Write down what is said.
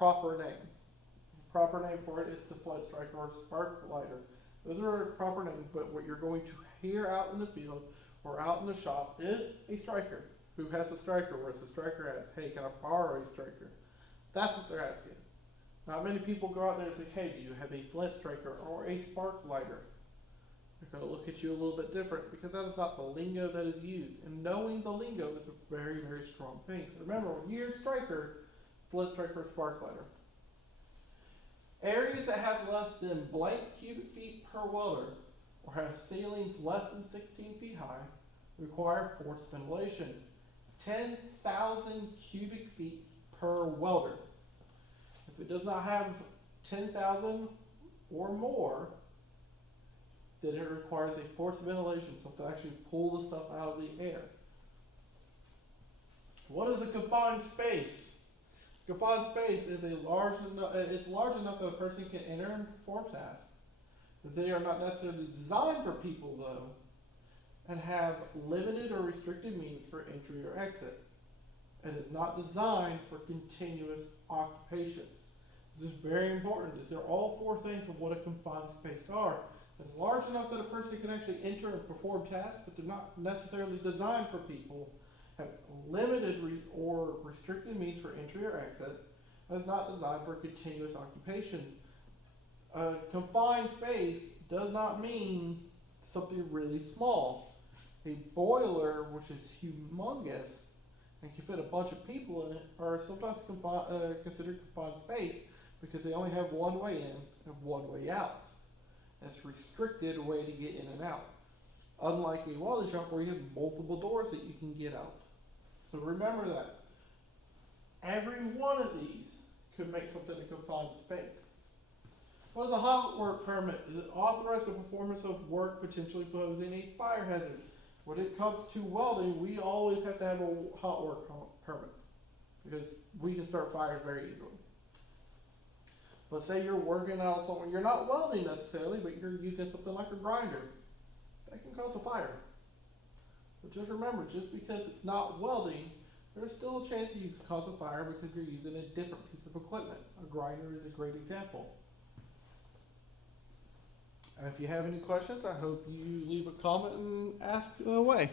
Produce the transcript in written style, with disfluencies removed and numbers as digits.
proper name. The proper name for it is the flood striker or spark lighter. Those are proper names, but what you're going to hear out in the field or out in the shop is a striker. Who has a striker? Where's the striker at? Hey, can I borrow a striker? That's what they're asking. Not many people go out there and say, hey, do you have a flint striker or a spark lighter? They're going to look at you a little bit different because that is not the lingo that is used. And knowing the lingo is a very, very strong thing. So remember, when you hear striker, flint striker, or spark lighter. Areas that have less than blank cubic feet per welder or have ceilings less than 16 feet high require forced ventilation. 10,000 cubic feet per welder. If it does not have 10,000 or more, then it requires a forced ventilation, so to actually pull the stuff out of the air. What is a confined space? Confined space is it's large enough that a person can enter and perform tasks. But they are not necessarily designed for people though, and have limited or restricted means for entry or exit. It is not designed for continuous occupation. This is very important. These are all four things of what a confined space are. It's large enough that a person can actually enter and perform tasks, but they're not necessarily designed for people. Have limited or restricted means for entry or exit, and it's not designed for continuous occupation. A confined space does not mean something really small. A boiler, which is humongous and can fit a bunch of people in it, are sometimes considered confined space because they only have one way in and one way out. It's a restricted way to get in and out. Unlike a welding shop where you have multiple doors that you can get out. So remember that. Every one of these could make something a confined space. What is a hot work permit? Is it authorized the performance of work potentially posing a fire hazard? When it comes to welding, we always have to have a hot work permit because we can start fires very easily. Let's say you're working out something, you're not welding necessarily, but you're using something like a grinder. That can cause a fire. But just remember, just because it's not welding, there's still a chance that you can cause a fire because you're using a different piece of equipment. A grinder is a great example. And if you have any questions, I hope you leave a comment and ask away.